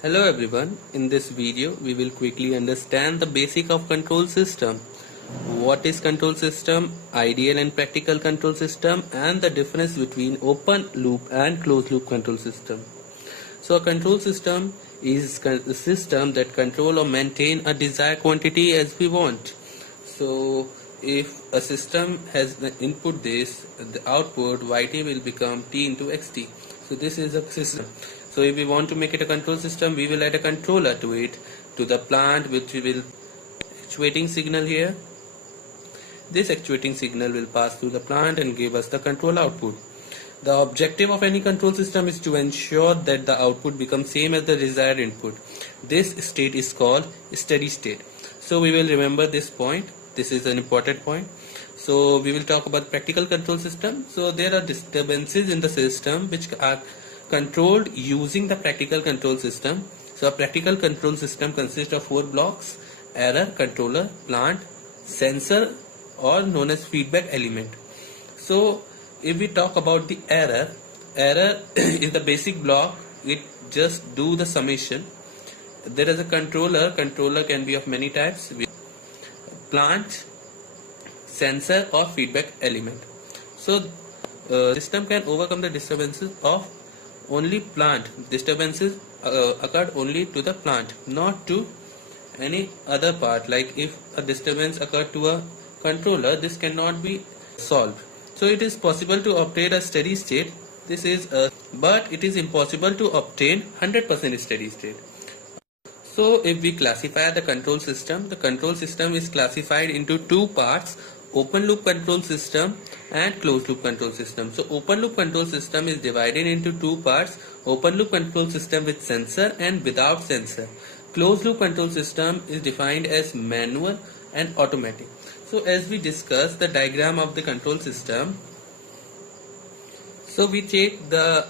Hello everyone, in this video we will quickly understand the basic of control system. What is control system, ideal and practical control system, and the difference between open loop and closed loop control system. So a control system is a system that control or maintain a desired quantity as we want. So if a system has the input this, the output yt will become t into xt. So this is a system. So if we want to make it a control system, we will add a controller to it, to the plant, which we will actuating signal here. This actuating signal will pass through the plant and give us the control output. The objective of any control system is to ensure that the output becomes same as the desired input. This state is called steady state. So we will remember this point. This is an important point. So we will talk about practical control system. So there are disturbances in the system which are controlled using the practical control system. So a practical control system consists of 4 blocks: error, controller, plant, sensor, or known as feedback element. So if we talk about the error is the basic block. It just do the summation. There is a controller can be of many types: plant, sensor, or feedback element. So system can overcome the disturbances of only plant. Disturbances occurred only to the plant, not to any other part. Like if a disturbance occurred to a controller, this cannot be solved. So it is possible to obtain a steady state. But it is impossible to obtain 100% steady state. So if we classify the control system is classified into 2 parts: open loop control system and closed loop control system. So open loop control system is divided into 2 parts: open loop control system with sensor and without sensor. Closed loop control system is defined as manual and automatic. So as we discuss the diagram of the control system, so we take the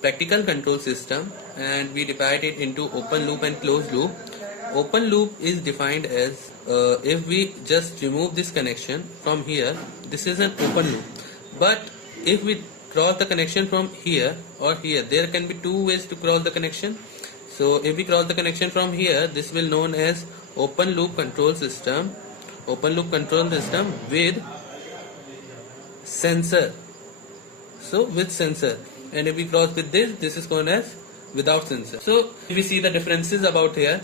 practical control system and we divide it into open loop and closed loop. Open loop is defined as if we just remove this connection from here, this is an open loop. But if we cross the connection from here or here, there can be 2 ways to cross the connection. So if we cross the connection from here, this will known as open loop control system. Open loop control system with sensor. So with sensor. And if we cross with this is called as without sensor. So if we see the differences about here,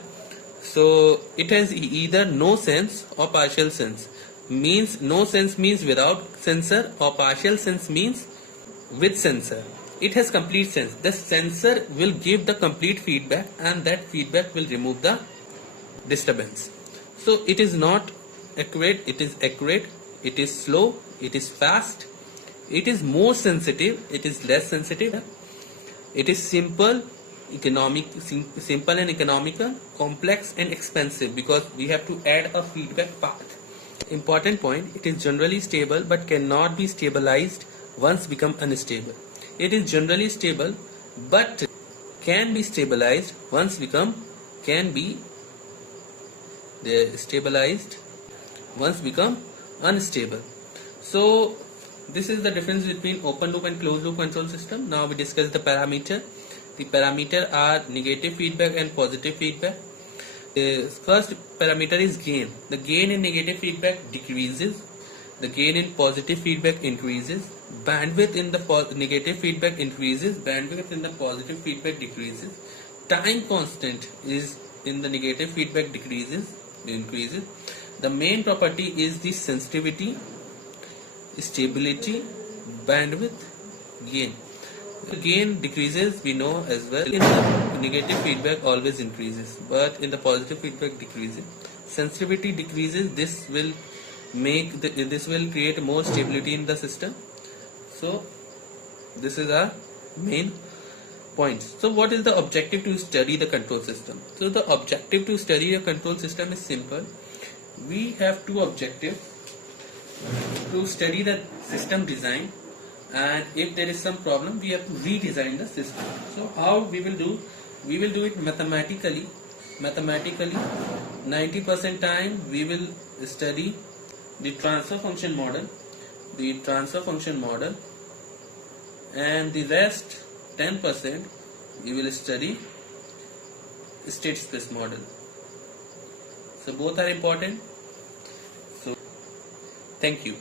so it has either no sense or partial sense. Means no sense means without sensor, or partial sense means with sensor. It has complete sense. The sensor will give the complete feedback, and that feedback will remove the disturbance. So it is not accurate, it is accurate, it is slow, it is fast, it is more sensitive, it is less sensitive, it is simple and economical, complex and expensive, because we have to add a feedback path. Important point: it is generally stable but cannot be stabilized once become unstable. It is generally stable but can be stabilized once become unstable. So this is the difference between open loop and closed loop control system. Now we discuss the parameter. The parameter are negative feedback and positive feedback. The first parameter is gain. The gain in negative feedback decreases. The gain in positive feedback increases. Bandwidth in the negative feedback increases. Bandwidth in the positive feedback decreases. Time constant is in the negative feedback increases. The main property is the sensitivity, stability, bandwidth, gain. The gain decreases, we know as well. In the negative feedback always increases, but in the positive feedback decreases. Sensitivity decreases. This will create more stability in the system. So this is our main points. So what is the objective to study the control system? So the objective to study a control system is simple. We have 2 objectives: to study the system design, and if there is some problem, we have to redesign the system. So how we will do? We will do it mathematically. 90% time we will study the transfer function model, and the rest 10% we will study state space model. So both are important. So thank you.